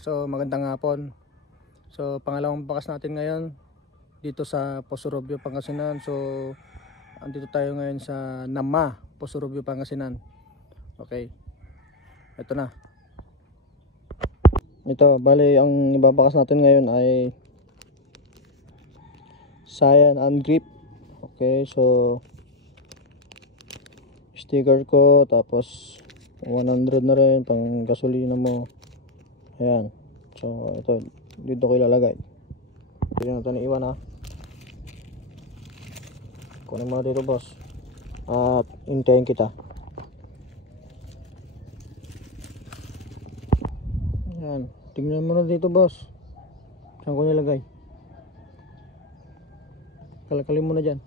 So magandang hapon. So pangalawang bakas natin ngayon dito sa Poso-Robio, Pangasinan. So andito tayo ngayon sa Nama, Poso-Robio, Pangasinan. Okay. Ito na. Ito, bali ang ibabakas natin ngayon ay Cyan and Grip. Okay, so sticker ko, tapos 100 na rin pang gasolina mo. Ayan. So ito, dito ko ilalagay. Pwede na ito iwan ha. Kunin mo dito boss. At hintayin kita. Ayan. Tingnan mo na dito boss. Saan ko nilagay? Kalakalin mo na dyan.